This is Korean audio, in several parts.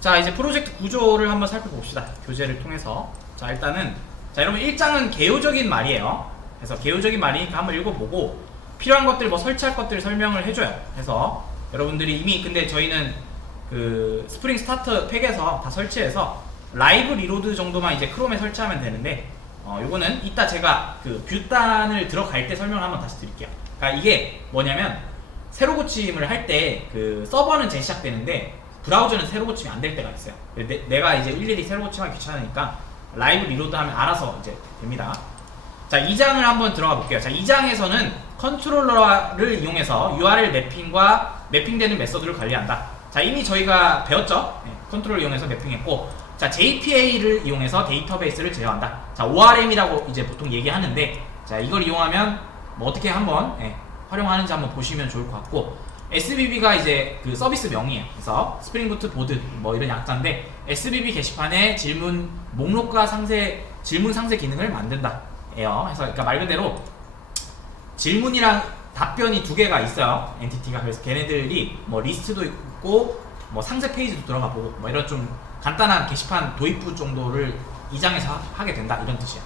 자 이제 프로젝트 구조를 한번 살펴봅시다. 교재를 통해서. 자 일단은 자 여러분 1장은 개요적인 말이에요. 그래서 개요적인 말이니까 한번 읽어보고 필요한 것들 뭐 설치할 것들 설명을 해줘요. 그래서 여러분들이 이미 근데 저희는 그 스프링 스타트 팩에서 다 설치해서 라이브 리로드 정도만 이제 크롬에 설치하면 되는데 어 요거는 이따 제가 그 뷰단을 들어갈 때 설명을 한번 다시 드릴게요. 그러니까 이게 뭐냐면 새로 고침을 할 때 그 서버는 재시작되는데 브라우저는 새로 고침이 안될 때가 있어요. 내, 내가 이제 일일이 새로 고침하기 귀찮으니까 라이브 리로드 하면 알아서 이제 됩니다. 자, 2장을 한번 들어가 볼게요. 자, 2장에서는 컨트롤러를 이용해서 URL 매핑과 매핑되는 메서드를 관리한다. 자, 이미 저희가 배웠죠? 네, 컨트롤을 이용해서 매핑했고, 자, JPA를 이용해서 데이터베이스를 제어한다. 자, ORM이라고 이제 보통 얘기하는데, 자, 이걸 이용하면 뭐 어떻게 한번 예, 활용하는지 한번 보시면 좋을 것 같고, SBB가 이제 그 서비스 명이에요. 그래서 스프링부트 보드 뭐 이런 약자인데 SBB 게시판에 질문 목록과 상세 질문 상세 기능을 만든다. 예요. 그래서 그러니까 말 그대로 질문이랑 답변이 두 개가 있어요. 엔티티가 그래서 걔네들이 뭐 리스트도 있고 뭐 상세 페이지도 들어가 보고 뭐 이런 좀 간단한 게시판 도입부 정도를 이 장에서 하- 하게 된다 이런 뜻이에요.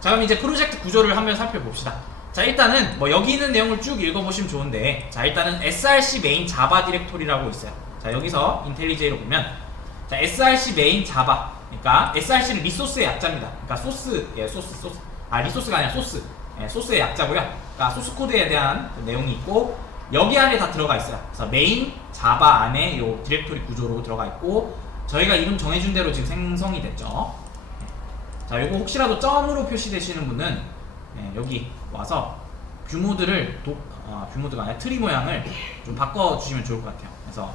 자 그럼 이제 프로젝트 구조를 한번 살펴봅시다. 자 일단은 뭐 여기 있는 내용을 쭉 읽어보시면 좋은데 자 일단은 src 메인 자바 디렉토리라고 있어요. 자 여기서 인텔리제이로 보면 자 src 메인 자바 그러니까 src는 리소스의 약자입니다. 그러니까 소스 예 소스 소스 아 리소스가 아니라 소스 예, 소스의 약자고요. 그러니까 소스 코드에 대한 그 내용이 있고 여기 안에 다 들어가 있어요. 그래서 메인 자바 안에 요 디렉토리 구조로 들어가 있고 저희가 이름 정해준 대로 지금 생성이 됐죠. 자, 요거 혹시라도 점으로 표시되시는 분은 예, 여기 와서 뷰 모드를 도, 아, 뷰 모드가 아니라 트리 모양을 좀 바꿔주시면 좋을 것 같아요. 그래서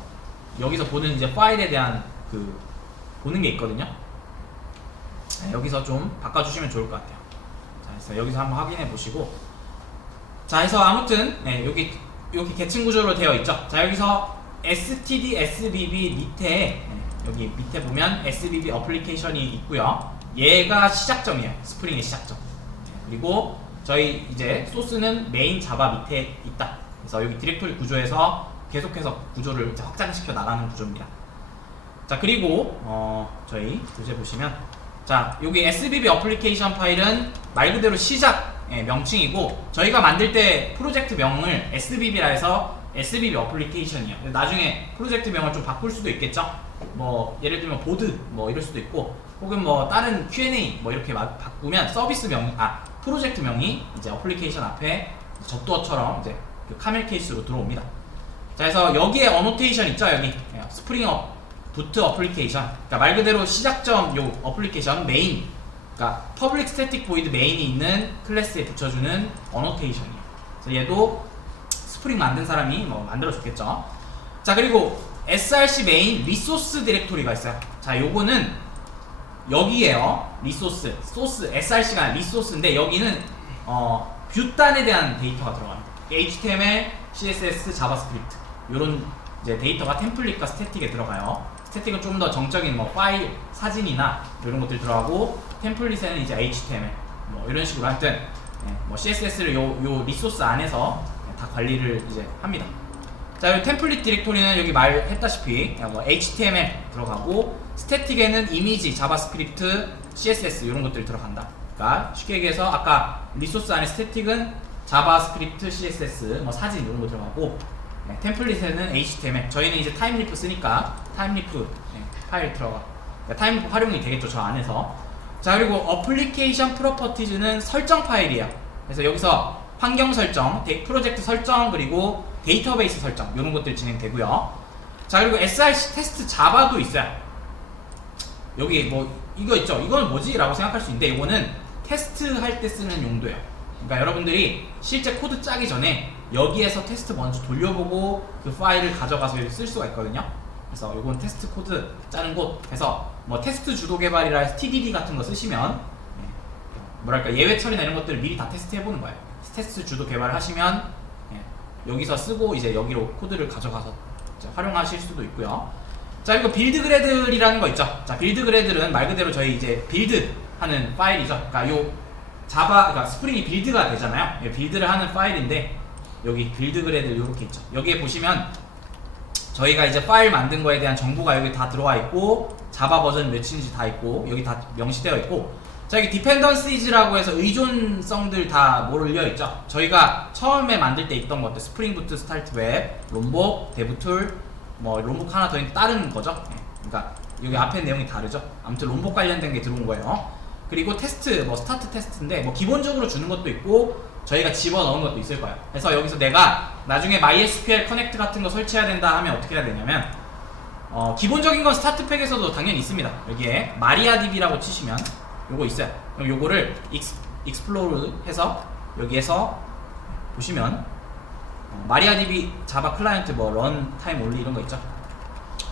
여기서 보는 이제 파일에 대한 그 보는 게 있거든요. 네, 여기서 좀 바꿔주시면 좋을 것 같아요. 자, 그래서 여기서 한번 확인해 보시고 자, 해서 아무튼 네, 여기 여기 계층 구조로 되어 있죠. 자, 여기서 std sbb 밑에 네, 여기 밑에 보면 sbb 어플리케이션이 있고요. 얘가 시작점이에요. 스프링의 시작점. 네, 그리고 저희 이제 소스는 메인 자바 밑에 있다. 그래서 여기 디렉토리 구조에서 계속해서 구조를 이제 확장시켜 나가는 구조입니다. 자 그리고 어, 저희 교재 보시면 자 여기 SBB 어플리케이션 파일은 말 그대로 시작 예, 명칭이고 저희가 만들 때 프로젝트 명을 SBB라 해서 SBB 어플리케이션이에요. 근데 나중에 프로젝트 명을 좀 바꿀 수도 있겠죠. 뭐 예를 들면 보드 뭐 이럴 수도 있고 혹은 뭐 다른 Q&A 뭐 이렇게 막 바꾸면 서비스 명이 아 프로젝트 명이 이제 어플리케이션 앞에 접두어처럼 이제 그 카멜 케이스로 들어옵니다. 자, 그래서 여기에 어노테이션 있죠, 여기. 예, 스프링 업, 부트 어플리케이션. 그러니까 말 그대로 시작점 요 어플리케이션 메인. 그러니까 퍼블릭 스태틱 보이드 메인이 있는 클래스에 붙여주는 어노테이션이에요. 그래서 얘도 스프링 만든 사람이 뭐 만들어 줬겠죠. 자, 그리고 src 메인 리소스 디렉토리가 있어요. 자, 요거는 여기에요. 리소스, 소스, src가 리소스인데 여기는 어, 뷰단에 대한 데이터가 들어갑니다. HTML, CSS, 자바스크립트 이런 이제 데이터가 템플릿과 스태틱에 들어가요. 스태틱은 좀 더 정적인 뭐 파일, 사진이나 이런 것들 들어가고 템플릿에는 이제 HTML 뭐 이런 식으로 하여튼 예, 뭐 CSS를 요, 요 리소스 안에서 다 관리를 이제 합니다. 자, 이 템플릿 디렉토리는 여기 말했다시피 뭐 HTML 들어가고 스태틱에는 이미지, 자바스크립트, CSS 이런 것들이 들어간다. 그러니까 쉽게 얘기해서 아까 리소스 안에 스태틱은 자바스크립트, CSS, 뭐 사진 이런 거 들어가고 네, 템플릿에는 HTML. 저희는 이제 타임리프 쓰니까 타임리프 네, 파일 들어가. 그러니까 타임리프 활용이 되겠죠 저 안에서. 자 그리고 어플리케이션 프로퍼티즈는 설정 파일이에요. 그래서 여기서 환경 설정, 데- 프로젝트 설정 그리고 데이터베이스 설정 이런 것들 진행되고요. 자 그리고 SRC 테스트 자바도 있어요. 여기 뭐 이거 있죠? 이건 뭐지? 라고 생각할 수 있는데 이거는 테스트 할 때 쓰는 용도예요. 그러니까 여러분들이 실제 코드 짜기 전에 여기에서 테스트 먼저 돌려보고 그 파일을 가져가서 여기 쓸 수가 있거든요. 그래서 이건 테스트 코드 짜는 곳 해서 뭐 테스트 주도 개발이라 해서 TDD 같은 거 쓰시면 예, 뭐랄까 예외 처리나 이런 것들을 미리 다 테스트 해 보는 거예요. 테스트 주도 개발 하시면 예, 여기서 쓰고 이제 여기로 코드를 가져가서 활용하실 수도 있고요. 자 그리고 빌드 그래들이라는 거 있죠. 자 빌드 그래들은 말 그대로 저희 이제 빌드 하는 파일이죠. 그러니까 요 자바 그러니까 스프링이 빌드가 되잖아요. 예, 빌드를 하는 파일인데 여기 빌드 그래들 이렇게 있죠. 여기에 보시면 저희가 이제 파일 만든 거에 대한 정보가 여기 다 들어와 있고 자바 버전 몇인지 다 있고 여기 다 명시되어 있고 자 여기 디펜던시즈라고 해서 의존성들 다 몰려 있죠. 저희가 처음에 만들 때 있던 것들 스프링 부트 스타트 웹 롬복 데브 툴 뭐 롬복 하나 더 있는 다른 거죠. 예. 그러니까 여기 앞에 내용이 다르죠. 아무튼 롬복 관련된 게 들어온 거예요. 그리고 테스트 뭐 스타트 테스트인데 뭐 기본적으로 주는 것도 있고 저희가 집어 넣은 것도 있을 거예요. 그래서 여기서 내가 나중에 MySQL 커넥트 같은 거 설치해야 된다 하면 어떻게 해야 되냐면 어, 기본적인 건 스타트팩에서도 당연히 있습니다. 여기에 마리아DB라고 치시면 요거 있어요. 그럼 요거를 익스, 익스플로르 해서 여기에서 보시면 어, 마리아DB 자바 클라이언트 뭐 런 타임 올리 이런 거 있죠.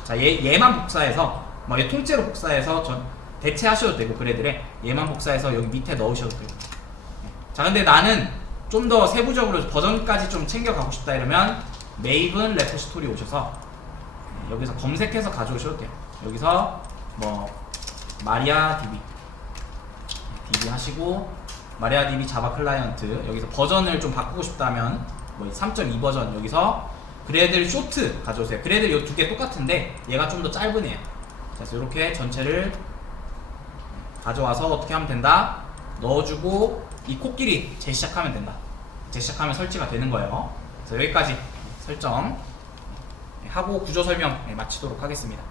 자, 얘, 얘만 복사해서 뭐얘 통째로 복사해서 전 대체하셔도 되고 그래들에 얘만 복사해서 여기 밑에 넣으셔도 되고. 자, 근데 나는 좀 더 세부적으로 버전까지 좀 챙겨 가고 싶다 이러면 메이븐 레포시토리 오셔서 네, 여기서 검색해서 가져오셔도 돼요. 여기서 뭐 마리아 DB DB 하시고 마리아 DB 자바 클라이언트 여기서 버전을 좀 바꾸고 싶다면 뭐 3.2 버전 여기서 그래들 쇼트 가져오세요. 그래들 이 두 개 똑같은데 얘가 좀 더. 자, 그래서 이렇게 전체를 가져와서 어떻게 하면 된다? 넣어주고 이 코끼리 재시작하면 된다. 재시작하면 설치가 되는 거예요. 그래서 여기까지 설정 하고 구조 설명 네, 마치도록 하겠습니다.